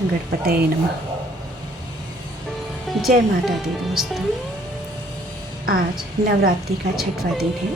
गणपतये नमः। जय माता दी दोस्तों। आज नवरात्रि का 6वां दिन है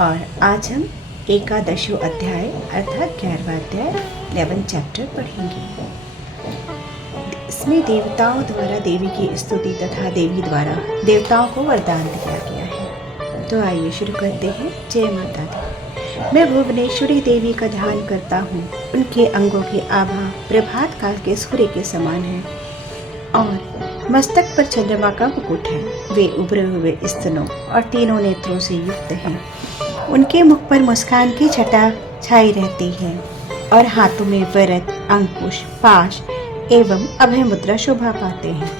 और आज हम एकादशो अध्याय अर्थात 11वां अध्याय 11 चैप्टर पढ़ेंगे। इसमें देवताओं द्वारा देवी की स्तुति तथा देवी द्वारा देवताओं को वरदान दिया गया है। तो आइए शुरू करते हैं। जय माता दी। मैं भुवनेश्वरी देवी का ध्यान करता हूँ। उनके अंगों की आभा प्रभात काल के सूर्य के समान है और मस्तक पर चंद्रमा का मुकुट है। वे उभरे हुए स्तनों और तीनों नेत्रों से युक्त हैं। उनके मुख पर मुस्कान की छटा छाई रहती है और हाथों में वरद, अंकुश, पाश एवं अभय मुद्रा शोभा पाते हैं।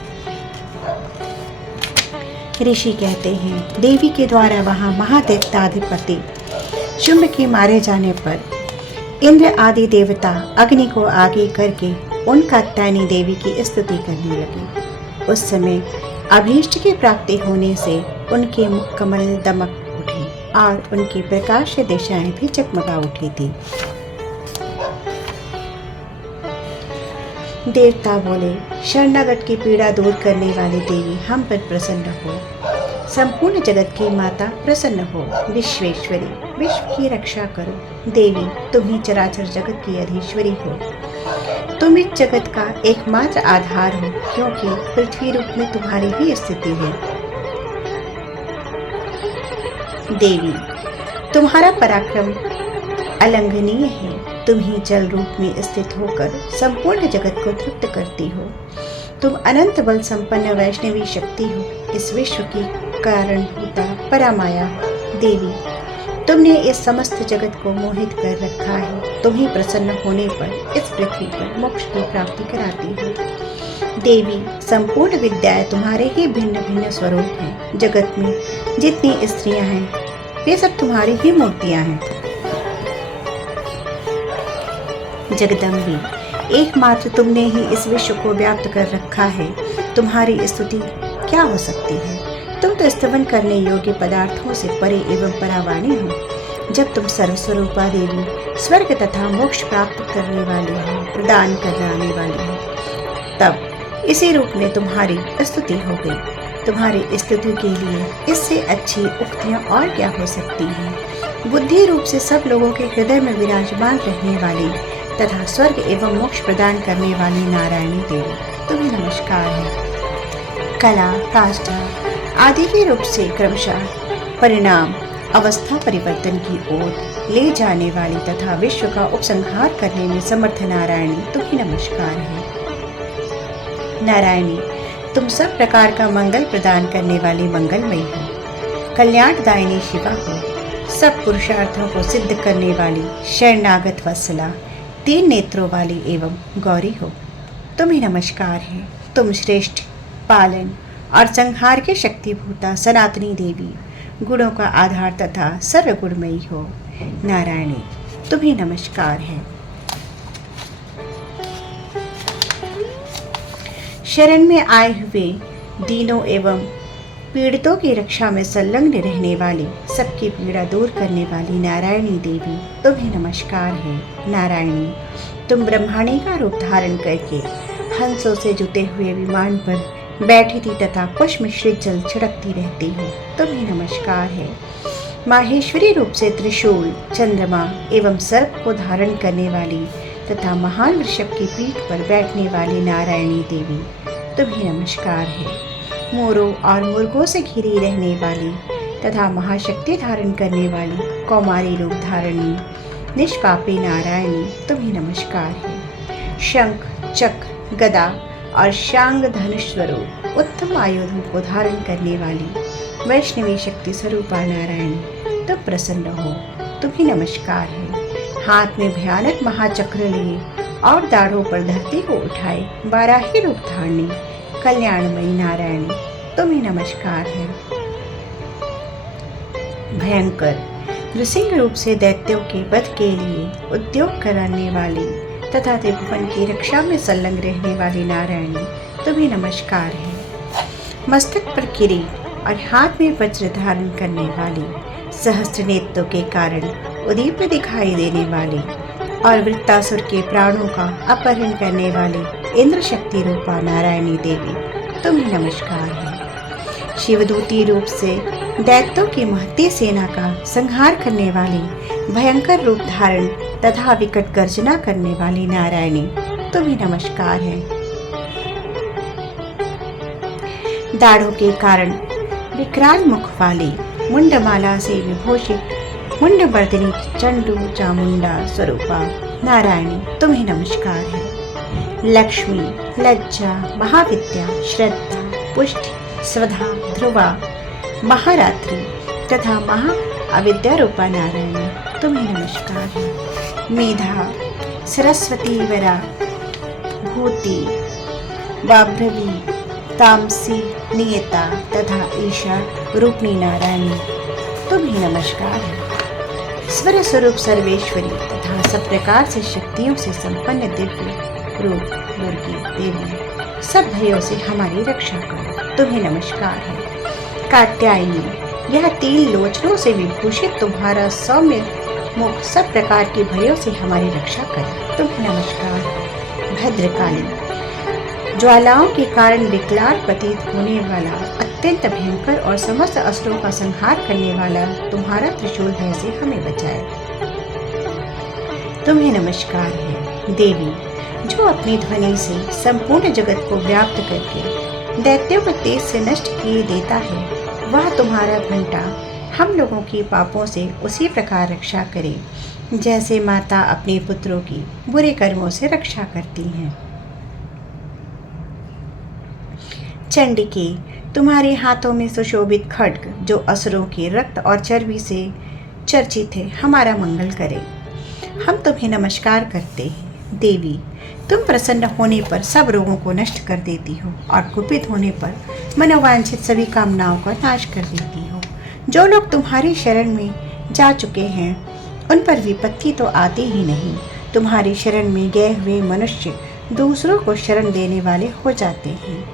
ऋषि कहते हैं, देवी के द्वारा वहाँ महादेवताधिपति शुंभ के मारे जाने पर इंद्र आदि देवता अग्नि को आगे करके उन कात्यायनी देवी की स्तुति करने लगे। उस समय अभीष्ट की प्राप्ति होने से उनके मुख कमल दमक उठे और उनके प्रकाश से दिशाएं भी जगमगा उठी थी। देवता बोले, शरणागत की पीड़ा दूर करने वाली देवी हम पर प्रसन्न हो। संपूर्ण जगत की माता प्रसन्न हो। विश्वेश्वरी, विश्व की रक्षा करो। देवी, तुम ही चराचर जगत की अधीश्वरी हो। तुम इस जगत का एकमात्र आधार हो, क्योंकि पृथ्वी रूप में तुम्हारी ही स्थिति है। देवी, तुम्हारा पराक्रम अलंघनीय है। तुम ही जल रूप में स्थित होकर संपूर्ण जगत को तृप्त करती हो। तुम अनंत बल संपन्न वैष्णवी शक्ति हो। इस विश्व की कारणभूता परामाया देवी, तुमने इस समस्त जगत को मोहित कर रखा है। तुम ही प्रसन्न होने पर इस पृथ्वी पर मोक्ष की प्राप्ति कराती हो। देवी, संपूर्ण विद्याएं तुम्हारे ही भिन्न भिन्न स्वरूप हैं। जगत में जितनी स्त्रियां हैं वे सब तुम्हारी ही मूर्तियां हैं। जगदम्बी, एकमात्र तुमने ही इस विश्व को व्याप्त कर रखा है। तुम्हारी स्तुति क्या हो सकती है? तुम तो स्तवन करने योग्य पदार्थों से परे एवं परावाणी हो। जब तुम सर्वस्वरूपा देवी स्वर्ग तथा मोक्ष प्राप्त करने वाली हो, प्रदान कराने वाली हो, तब इसी रूप में तुम्हारी स्तुति हो गई। तुम्हारी स्तुति के लिए इससे अच्छी उक्तियां और क्या हो सकती हैं? बुद्धि रूप से सब लोगों के हृदय में विराजमान रहने वाली तथा स्वर्ग एवं मोक्ष प्रदान करने वाली नारायणी देवी, तुम्हें नमस्कार है। कला, काष्ठा आदि के रूप से क्रमशः परिणाम अवस्था परिवर्तन की ओर ले जाने वाली तथा विश्व का उपसंहार करने में समर्थ नारायणी, तुम्हें नमस्कार है। नारायणी, तुम सब प्रकार का मंगल प्रदान करने वाली मंगलमयी हो। कल्याणदायिनी शिवा हो। सब पुरुषार्थों को सिद्ध करने वाली शरणागत वत्सला, 3 नेत्रों वाली एवं गौरी हो। तुम्हें नमस्कार है। तुम श्रेष्ठ, पालन और संहार के शक्तिभूता सनातनी देवी, गुणों का आधार तथा सर्वगुणमयी हो। नारायणी, तुम्हें नमस्कार है। शरण में आए हुए दीनों एवं पीड़ितों की रक्षा में संलग्न रहने वाली, सबकी पीड़ा दूर करने वाली नारायणी देवी, तुम्हें नमस्कार है। नारायणी, तुम ब्रह्माणी का रूप धारण करके हंसों से जुते हुए विमान पर बैठी थी तथा कुश मिश्रित जल छिड़कती रहती हो। तुम्हें नमस्कार है। माहेश्वरी रूप से त्रिशूल, चंद्रमा एवं सर्प को धारण करने वाली तथा महान वृषभ की पीठ पर बैठने वाली नारायणी देवी, तुम्हें नमस्कार है। मोरों और मुर्गों से घिरी रहने वाली तथा महाशक्ति धारण करने वाली कौमारी रूप धारणी निष्पापी नारायणी, तुम्हें नमस्कार है। शंख, चक्र, गदा और शांग धनुष स्वरूप उत्तम आयुधों को धारण करने वाली वैष्णवी शक्ति स्वरूपा नारायणी, तुम प्रसन्न हो। तुम्हें नमस्कार है। हाथ में भयानक महाचक्र लिए और दाढ़ों पर धरती को उठाए बाराही रूप धारणी कल्याणमयी नारायणी, तुम्हें नमस्कार है। भयंकर नृसिंह रूप से दैत्यों के वध के लिए उद्योग कराने वाली तथा त्रिभुवन की रक्षा में संलग्न रहने वाली नारायणी, तुम्हें नमस्कार है। मस्तक पर किरीट और हाथ में वज्र धारण करने वाली, सहस्त्र नेत्रों के कारण उदीप्त दिखाई देने वाली, और वृत्तासुर के प्राणों का अपहरण करने वाले इंद्र शक्ति रूपा नारायणी देवी, तुम्हें नमस्कार है। शिवदूती रूप से दैत्यों की महती सेना का संहार करने वाली, भयंकर रूप धारण तथा विकट गर्जना करने वाली नारायणी, तुम्हें नमस्कार है। दाढ़ों के कारण विकराल मुख वाली, मुंडमाला से विभूषित मुंडवर्धिनी चंडू चामुंडा स्वरूपा नारायणी, तुम्हें नमस्कार है। लक्ष्मी, लज्जा, महाविद्या, श्रद्धा, पुष्टि, स्वधा, ध्रुवा, महारात्रि तथा महा अविद्या रूपा नारायणी, तुम्हें नमस्कार है। मेधा, सरस्वती, वरा, भूति, वाभ्रवी, तामसी, नियता तथा ईशा रूपनी नारायणी, तुम्हें नमस्कार है। स्वर स्वरूप सर्वेश्वरी तथा सब प्रकार से शक्तियों से संपन्न दिव्य रूप दुर्गी देवी, सब भयों से हमारी रक्षा करो, तुम्हें नमस्कार है। कात्यायनी, यह 3 लोचनों से विभूषित तुम्हारा सौम्य मुख सब प्रकार के भयों से हमारी रक्षा करे, तुम्हें नमस्कार है। भद्रकाली, ज्वालाओं के कारण विकराल प्रतीत होने वाला, अत्यंत भयंकर और समस्त असुरों का संहार करने वाला तुम्हारा त्रिशूल भय से हमें बचाए, तुम्हें नमस्कार है। देवी, जो अपनी ध्वनि से संपूर्ण जगत को व्याप्त करके दैत्यों को तेज से नष्ट किए देता है, वह तुम्हारा घंटा हम लोगों की पापों से उसी प्रकार रक्षा करे जैसे माता अपने पुत्रों की बुरे कर्मों से रक्षा करती हैं। चंडिके, तुम्हारे हाथों में सुशोभित खड्ग जो असुरों के रक्त और चर्बी से चर्चित है, हमारा मंगल करे, हम तुम्हें नमस्कार करते हैं। देवी, तुम प्रसन्न होने पर सब रोगों को नष्ट कर देती हो और कुपित होने पर मनोवांछित सभी कामनाओं का नाश कर देती हो। जो लोग तुम्हारी शरण में जा चुके हैं उन पर विपत्ति तो आती ही नहीं, तुम्हारी शरण में गए हुए मनुष्य दूसरों को शरण देने वाले हो जाते हैं।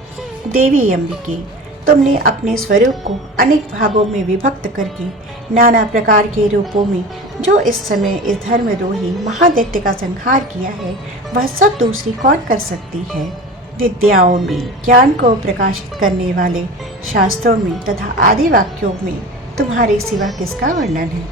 देवी अम्बिके, तुमने अपने स्वरूप को अनेक भागों में विभक्त करके नाना प्रकार के रूपों में जो इस समय इस धर्मद्रोही महादैत्य का संहार किया है, वह सब दूसरी कौन कर सकती है। विद्याओं में, ज्ञान को प्रकाशित करने वाले शास्त्रों में तथा आदि वाक्यों में तुम्हारे सिवा किसका वर्णन है,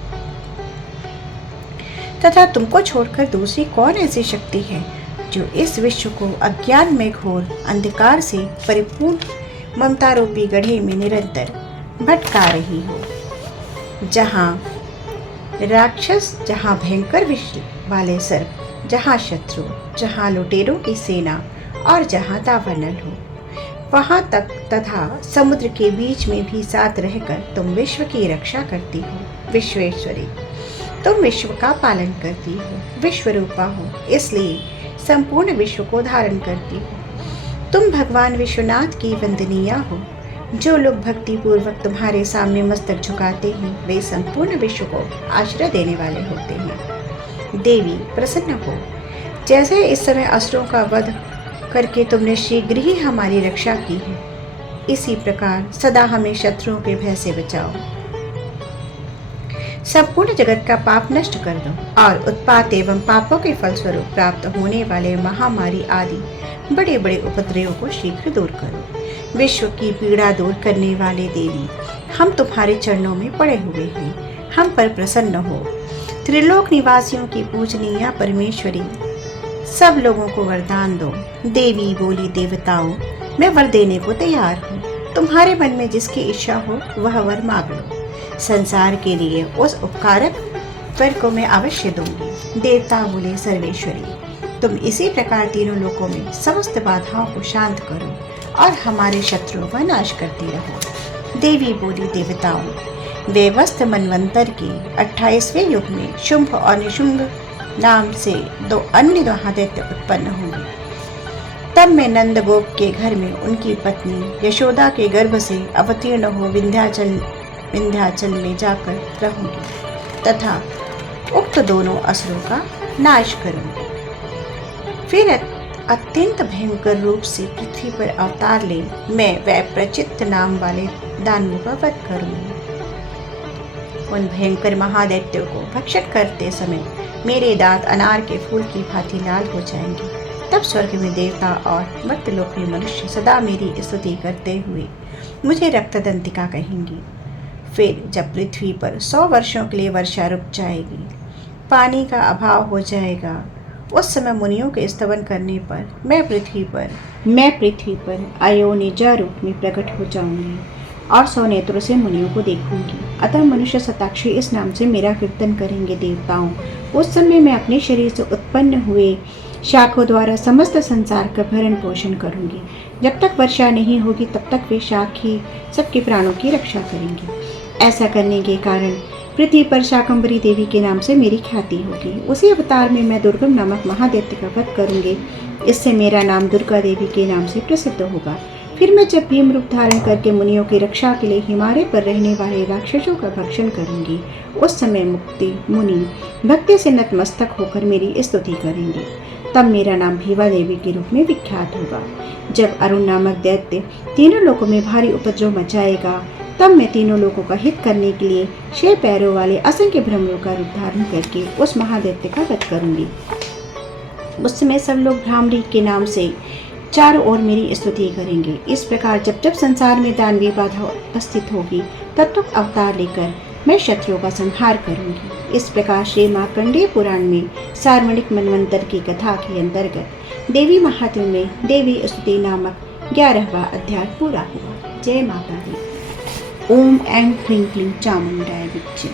तथा तुमको छोड़कर दूसरी कौन ऐसी शक्ति है जो इस विश्व को अज्ञान में घोर अंधकार से परिपूर्ण ममता रूपी गड्ढे में निरंतर भटका रही हो। जहाँ राक्षस, जहाँ भयंकर विष वाले सर्प, जहाँ शत्रु, जहाँ लुटेरों की सेना और जहाँ दावानल हो, वहाँ तक तथा समुद्र के बीच में भी साथ रहकर तुम विश्व की रक्षा करती हो। विश्वेश्वरी, तुम विश्व का पालन करती हो, विश्व रूपा हो, इसलिए संपूर्ण विश्व को धारण करती हो। तुम भगवान विश्वनाथ की वंदनीय हो। जो लोग भक्ति पूर्वक तुम्हारे सामने मस्तक झुकाते हैं, वे संपूर्ण विश्व को आश्रय देने वाले होते हैं। देवी, प्रसन्न हो। जैसे इस समय असुरों का वध करके तुमने शीघ्र ही हमारी रक्षा की है, इसी प्रकार सदा हमें शत्रुओं के भय से बचाओ। संपूर्ण जगत का पाप नष्ट कर दो और उत्पात एवं पापों के फलस्वरूप प्राप्त होने वाले महामारी आदि बड़े बड़े उपद्रवों को शीघ्र दूर करो। विश्व की पीड़ा दूर करने वाले देवी, हम तुम्हारे चरणों में पड़े हुए हैं, हम पर प्रसन्न हो। त्रिलोक निवासियों की पूजनीय परमेश्वरी, सब लोगों को वरदान दो। देवी बोली, देवताओं, मैं वर देने को तैयार हूँ। तुम्हारे मन में जिसकी इच्छा हो वह वर मांग लो। संसार के लिए उस उपकारक वर को मैं अवश्य दूंगी। देवता बोले, सर्वेश्वरी, तुम इसी प्रकार तीनों लोकों में समस्त बाधाओं को शांत करो और हमारे शत्रुओं का नाश करती रहो। देवी बोली, देवताओं, वेवस्त मनवंतर के 28वें युग में शुंभ और निशुंभ नाम से 2 अन्य महादैत्य उत्पन्न होंगे। तब मैं नंदगोप के घर में उनकी पत्नी यशोदा के गर्भ से अवतीर्ण हो विंध्याचल में जाकर रहूंगी तथा उक्त दोनों असुरों का नाश करूंगी। फिर अत्यंत भयंकर रूप से पृथ्वी पर अवतार ले मैं वैप्रचित्त नाम वाले दानवों का वध करूंगी। उन भयंकर महादैत्यों को भक्षण करते समय मेरे दांत अनार के फूल की भांति लाल हो जाएंगे। तब स्वर्ग में देवता और मर्त्यलोक में मनुष्य सदा मेरी स्तुति करते हुए मुझे रक्तदंतिका कहेंगी। फिर जब पृथ्वी पर 100 वर्षों के लिए वर्षा रुक जाएगी, पानी का अभाव हो जाएगा, उस समय मुनियों के स्तवन करने पर मैं पृथ्वी पर अयोनिजा रूप में प्रकट हो जाऊंगी और 100 नेत्रों से मुनियों को देखूंगी। अतः मनुष्य शताक्षी इस नाम से मेरा कीर्तन करेंगे देवताओं। उस समय मैं अपने शरीर से उत्पन्न हुए शाखों द्वारा समस्त संसार का भरण पोषण करूंगी। जब तक वर्षा नहीं होगी तब तक वे शाख ही सबके प्राणों की रक्षा करेंगे। ऐसा करने के कारण पृथ्वी पर शाकंभरी देवी के नाम से मेरी ख्याति होगी। उसी अवतार में मैं दुर्गम नामक महादैत्य का वध करूंगी। इससे मेरा नाम दुर्गा देवी के नाम से प्रसिद्ध होगा। फिर मैं जब भीम रूप धारण करके मुनियों की रक्षा के लिए हिमालय पर रहने वाले राक्षसों का भक्षण करूंगी, उस समय मुक्ति मुनि भक्ति से नतमस्तक होकर मेरी स्तुति करेंगे। तब मेरा नाम भीवा देवी के रूप में विख्यात होगा। जब अरुण नामक दैत्य तीनों लोकों में भारी उपद्रव मचाएगा, तब मैं तीनों लोगों का हित करने के लिए 6 पैरों वाले असंख्य भ्रमरों का रूप धारण करके उस महादैत्य का वध करूंगी। उस समय सब लोग भ्रामरी के नाम से चारों ओर मेरी स्तुति करेंगे। इस प्रकार जब जब संसार में दानवीय बाधा उपस्थित होगी, तब तक अवतार लेकर मैं शत्रुओं का संहार करूंगी। इस प्रकार श्री मार्कंडेय पुराण में सार्वणिक मनवंतर की कथा के अंतर्गत देवी महात्म्य में देवी स्तुति नामक 11वां अध्याय पूरा हुआ। जय माता दी। ओम ऐं ह्रीं क्लीं चामुंडाय विच्चे।